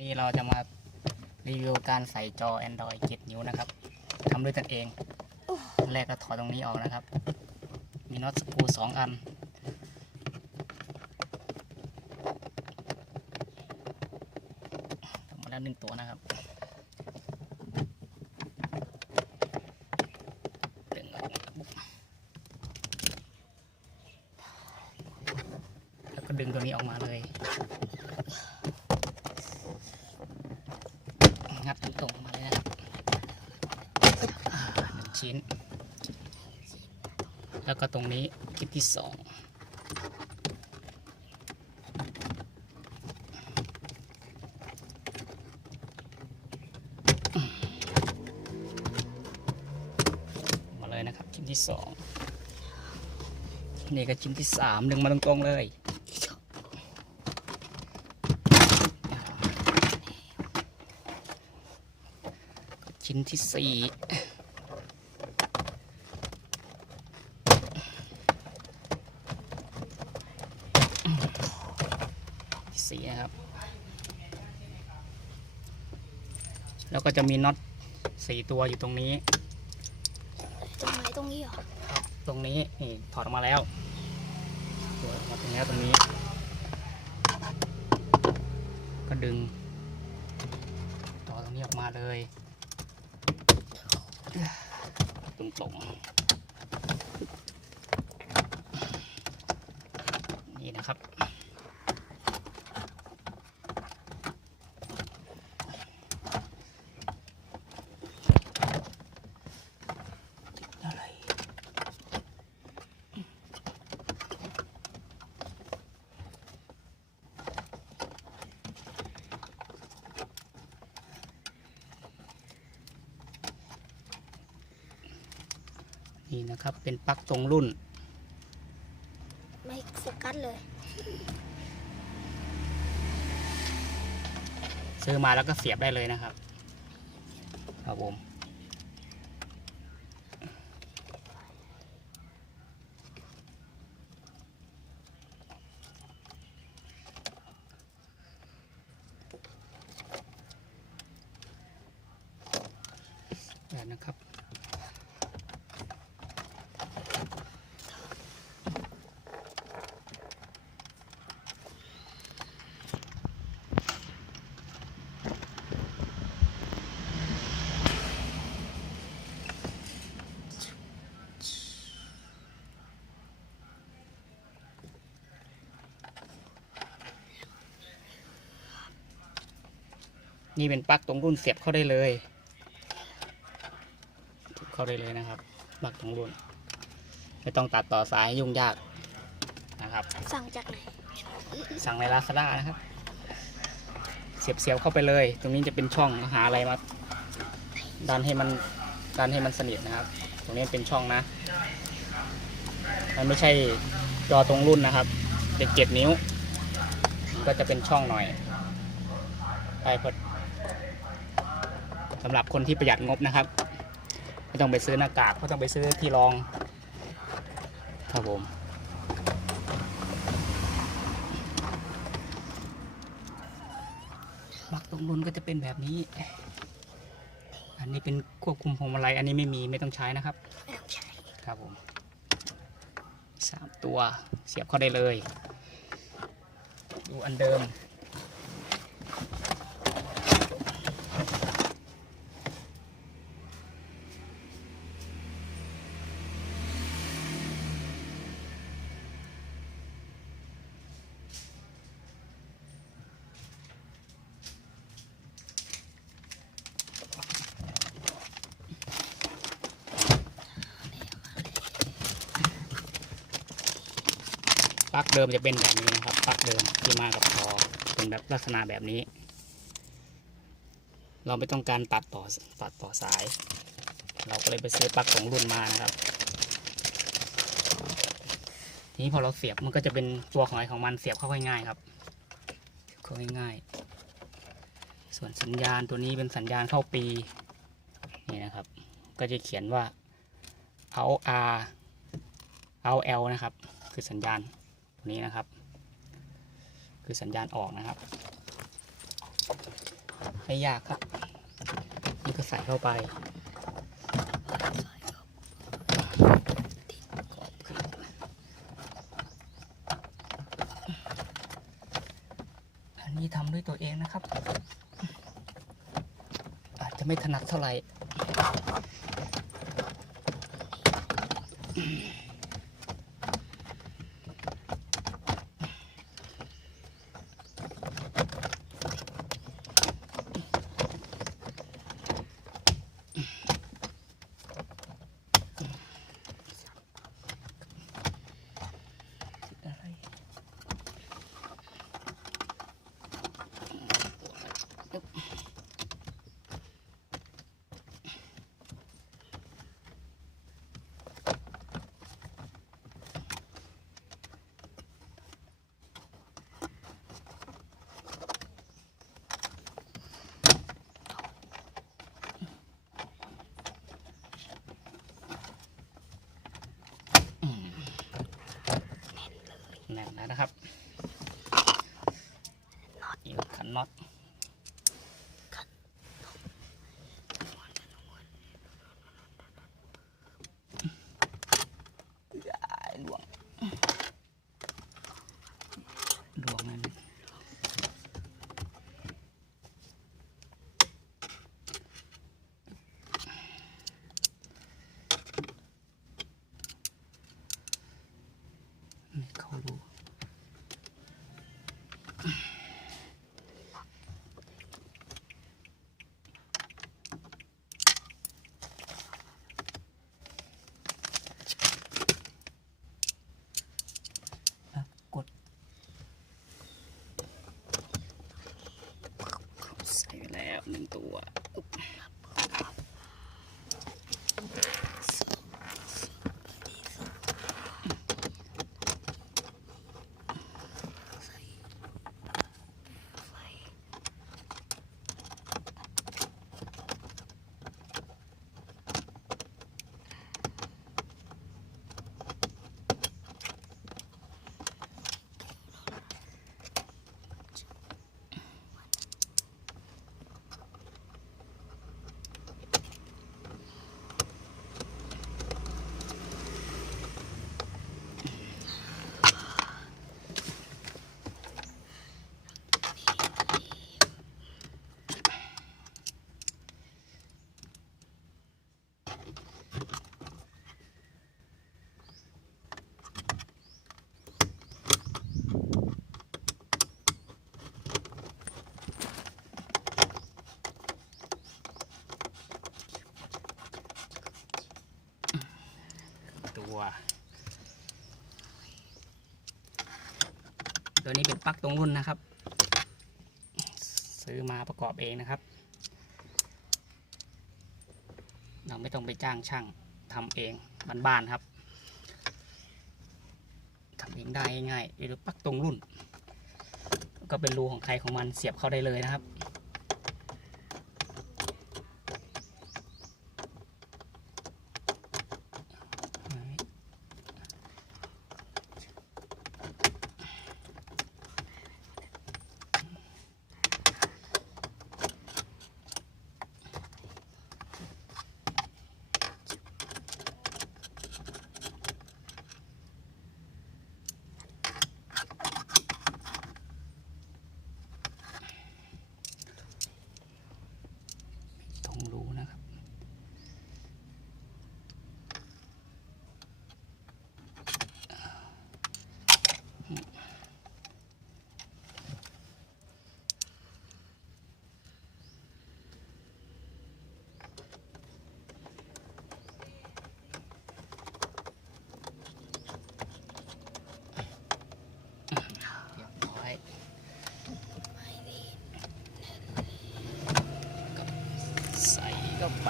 นี่เราจะมารีวิวการใส่จอ Android 7 นิ้วนะครับทำด้วยตนเองอแรกก็ถอดตรงนี้ออกนะครับ มีน็อตสกูสองอัน มาแล้วหนึ่งตัวนะครับดึงออกปุ๊บแล้วก็ดึงตัวนี้ออกมาเลย งัดตรงๆมาเลยนะครับอ่าหนึ่ง ชิ้น แล้วก็ตรงนี้คลิปที่สองมาเลยนะครับชิ้นที่สองนี่ก็ชิ้นที่สามดึงมาตรงๆเลยชิ้นที่สี่ สี่นะครับ แล้วก็จะมีน็อตสี่ตัวอยู่ตรงนี้ ตรงไหนตรงนี้เหรอตรงนี้นี่ถอดออกมาแล้วถอดออกมาตรงนี้ตรงนี้ ก็ดึงต่อตรงนี้ออกมาเลยตรงตรงๆนี่นะครับ นี่นะครับ เป็นปลั๊กตรงรุ่น ไม่โฟกัสเลย ซื้อมาแล้วก็เสียบได้เลยนะครับ ครับผมแบบนะครับ นี่เป็นปลั๊กตรงรุ่นเสียบเข้าได้เลยเสียบเข้าได้เลยนะครับปลั๊กตรงรุ่น ไม่ต้องตัดต่อสายให้ยุ่งยากนะครับ สั่งจากไหน สั่งในลาซาด้านะครับ เสียบเสียบเข้าไปเลย ตรงนี้จะเป็นช่องหาอะไรมาดันให้มันดันให้มันสนิทนะครับ ตรงนี้เป็นช่องนะ มันไม่ใช่จอตรงรุ่นนะครับเป็นเจ็ดนิ้วมันก็จะเป็นช่องหน่อยไปพอ สำหรับคนที่ประหยัดงบนะครับไม่ต้องไปซื้อหน้ากากไม่ต้องไปซื้อที่รอง ครับผมรักตรงรุ่นก็จะเป็นแบบนี้ อันนี้เป็นควบคุมพวงมาลัยอันนี้ไม่มีไม่ต้องใช้นะครับครับผมสามตัวเสียบเข้าได้เลย ดูอันเดิม ปลั๊กเดิมจะเป็นแบบนี้นะครับปลั๊กเดิมที่มากับคอเป็นแบบลักษณะแบบนี้ เราไม่ต้องการตัดต่อตัดต่อสาย เราก็เลยไปซื้อปลั๊กของรุ่นมานะครับ ทีนี้พอเราเสียบมันก็จะเป็นตัวของไอของมันเสียบเข้าง่ายๆครับเข้าง่ายๆส่วนสัญญาณตัวนี้เป็นสัญญาณเข้าปีนี่นะครับ ก็จะเขียนว่า out R out L นะครับ คือสัญญาณ นี้นะครับ คือสัญญาณออกนะครับ ไม่ยากครับ นี่ก็ใส่เข้าไปอันนี้ทำด้วยตัวเองนะครับ อาจจะไม่ถนัดเท่าไหร่แน่นแล้วนะครับนี่ก็ขันน็อตอย่าหลวงหลวงนั่นไม่เข้ารู กดใส่ไป แล้ ว ตัวนี้เป็นปลั๊กตรงรุ่นนะครับ ซื้อมาประกอบเองนะครับ เราไม่ต้องไปจ้างช่างทำเองบ้านๆครับทำเองได้ง่ายๆหรือปลั๊กตรงรุ่น ก็เป็นรูของใครของมันเสียบเข้าได้เลยนะครับ ต้องรู้นะครับ เรียบร้อยก็ใส่เข้าไป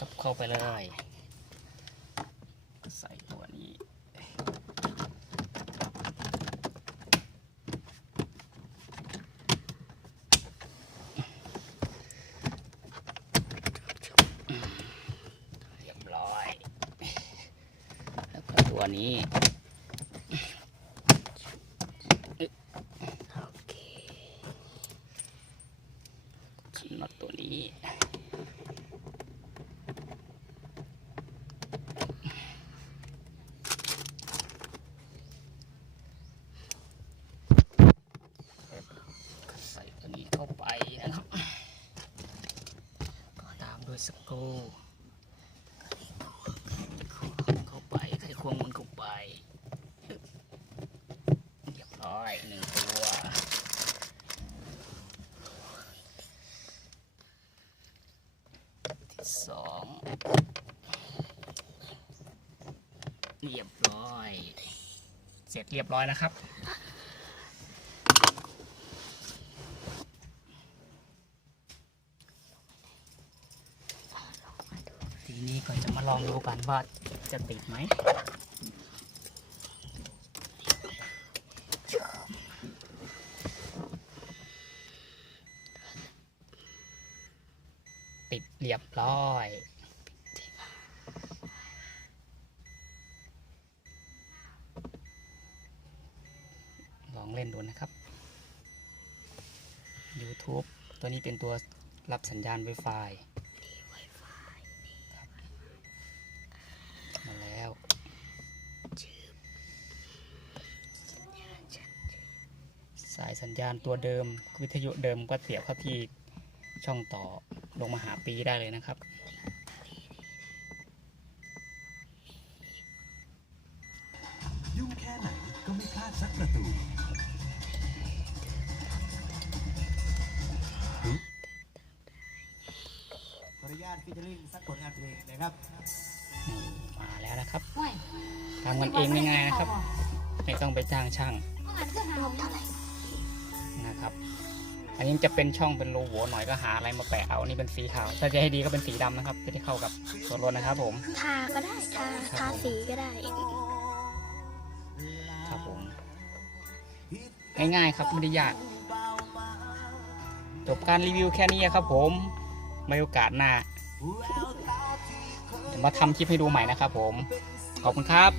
กับเข้า ไปเลย ใส่ตัวนี้เรียบร้อยแล้วก็ตัวนี้โอเคน็อตตัวนี้ ใส่ตัวนี้เข้าไปนะครับ ก็ตามด้วยสกรูเข้าไปไขควงมันเข้าไป เรียบร้ อยหนึ่งตัว ที่สองเรียบร้อย เสร็จเรียบร้อยนะครับทีนี้ก็จะมาลองดูกันว่าจะติดไหม ติดเรียบร้อย ล่นดูนะครับ YouTube ตัวนี้เป็นตัวรับสัญญาณ Wi-Fi มาแล้วสายสัญญาณตัวเดิม วิทยุเดิมก็เสียบเข้าที่ช่องต่อลงมาหาปีได้เลยนะครับ ยุ่งแค่ไหนก็ไม่พลาดสักประตู ฟิชเชอริงสักผลงานเพลงนะครับนี่มาแล้วนะครับ ห่วยทำกันเองง่ายๆนะครับ ไม่ต้องไปจ้างช่างเมื่อวานก็หารวมเท่าไหร่นะครับ อันนี้จะเป็นช่องเป็นโลโวหน่อยก็หาอะไรมาแปะเอา นี่เป็นสีขาว ถ้าจะให้ดีก็เป็นสีดำนะครับ จะได้เข้ากับตัวรถนะครับผม ทาก็ได้ทาทาสีก็ได้ ครับผม ง่ายๆครับไม่ได้ยาก จบการรีวิวแค่นี้ครับผม ไม่โอกาสหน้าจะ มาทำคลิปให้ดูใหม่นะครับผม ขอบคุณครับ